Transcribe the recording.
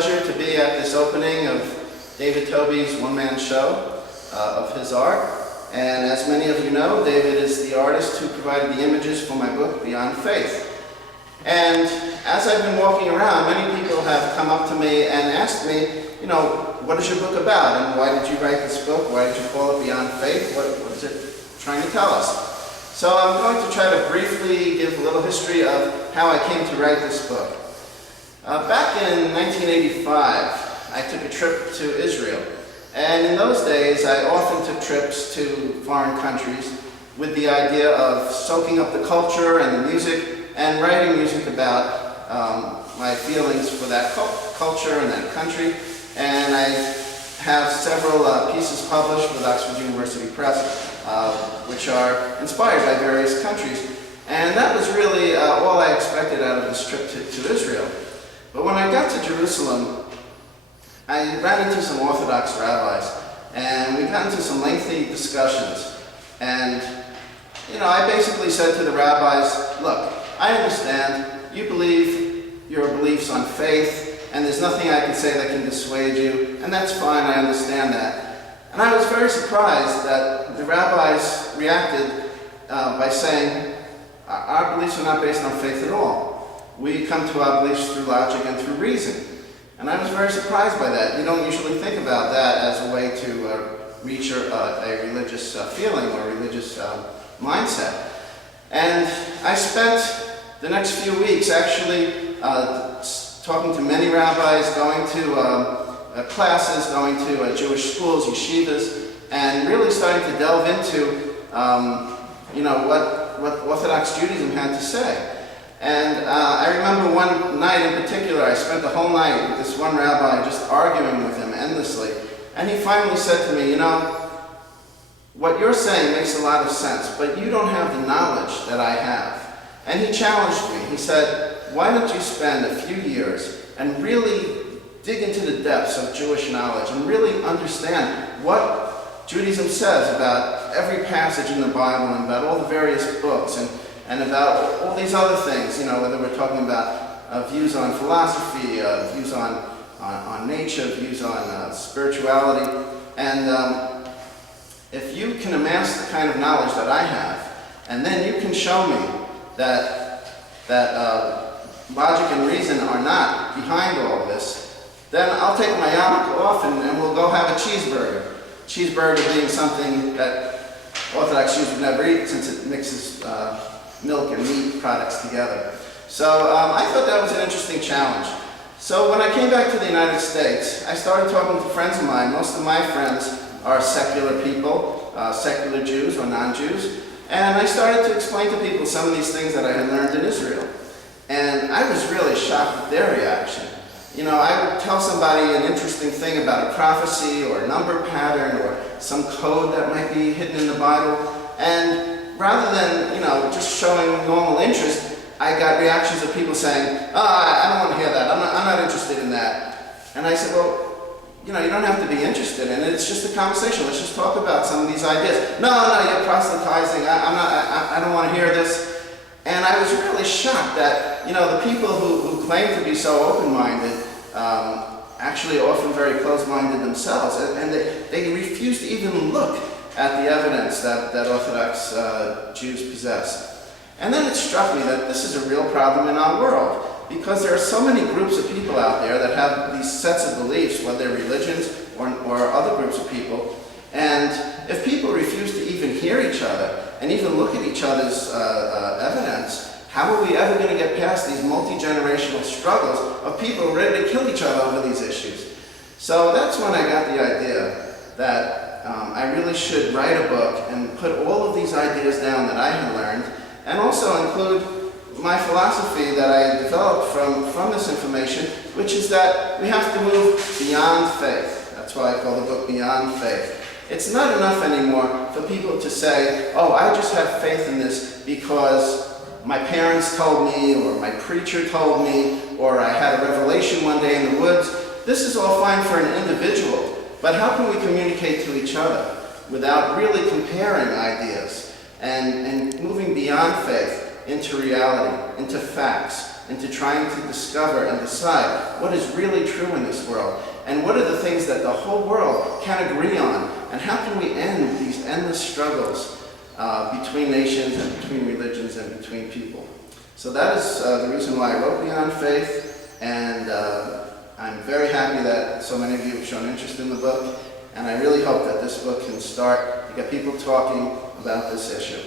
pleasure to be at this opening of David Tobey's one-man show of his art. And as many of you know, David is the artist who provided the images for my book, Beyond Faith. And as I've been walking around, many people have come up to me and asked me, what is your book about? And why did you write this book? Why did you call it Beyond Faith? What is it trying to tell us? So I'm going to try to briefly give a little history of how I came to write this book. Back in 1985, I took a trip to Israel. And in those days, I often took trips to foreign countries with the idea of soaking up the culture and the music and writing music about my feelings for that culture and that country. And I have several pieces published with Oxford University Press, which are inspired by various countries. And that was really all I expected out of this trip to Israel. But when I got to Jerusalem, I ran into some Orthodox rabbis, and we got into some lengthy discussions. And, I basically said to the rabbis, look, I understand you believe your beliefs on faith, and there's nothing I can say that can dissuade you, and that's fine, I understand that. And I was very surprised that the rabbis reacted by saying, our beliefs are not based on faith at all. We come to our beliefs through logic and through reason. And I was very surprised by that. You don't usually think about that as a way to reach a religious feeling or religious mindset. And I spent the next few weeks actually talking to many rabbis, going to classes, going to Jewish schools, yeshivas, and really starting to delve into what Orthodox Judaism had to say. And I remember one night in particular, I spent the whole night with this one rabbi just arguing with him endlessly. And he finally said to me, what you're saying makes a lot of sense, but you don't have the knowledge that I have. And he challenged me. He said, why don't you spend a few years and really dig into the depths of Jewish knowledge and really understand what Judaism says about every passage in the Bible and about all the various books and about all these other things, whether we're talking about views on philosophy, views on nature, views on spirituality. And if you can amass the kind of knowledge that I have, and then you can show me that logic and reason are not behind all of this, then I'll take my yarmulke off and we'll go have a cheeseburger. Cheeseburger being something that Orthodox Jews would never eat since it mixes milk and meat products together. So I thought that was an interesting challenge. So when I came back to the United States, I started talking to friends of mine. Most of my friends are secular people, secular Jews or non-Jews. And I started to explain to people some of these things that I had learned in Israel. And I was really shocked at their reaction. I would tell somebody an interesting thing about a prophecy or a number pattern or some code that might be hidden in the Bible. And rather than, just showing normal interest, I got reactions of people saying, I don't want to hear that. I'm not interested in that. And I said, well, you don't have to be interested in it. It's just a conversation. Let's just talk about some of these ideas. No, you're proselytizing. I don't want to hear this. And I was really shocked that, the people who claim to be so open-minded actually are often very closed-minded themselves. And they refuse to even look at the evidence that Orthodox Jews possess. And then it struck me that this is a real problem in our world, because there are so many groups of people out there that have these sets of beliefs, whether they're religions or other groups of people. And if people refuse to even hear each other and even look at each other's evidence, how are we ever going to get past these multi-generational struggles of people ready to kill each other over these issues? So that's when I got the idea that I really should write a book and put all of these ideas down that I had learned, and also include my philosophy that I developed from this information, which is that we have to move beyond faith. That's why I call the book Beyond Faith. It's not enough anymore for people to say, oh, I just have faith in this because my parents told me, or my preacher told me, or I had a revelation one day in the woods. This is all fine for an individual, but how can we communicate to each other without really comparing ideas and moving beyond faith into reality, into facts, into trying to discover and decide what is really true in this world, and what are the things that the whole world can agree on, and how can we end these endless struggles between nations and between religions and between people. So that is the reason why I wrote Beyond Faith, and I'm very happy that so many of you have shown interest in the book, and I really hope that this book can start to get people talking about this issue.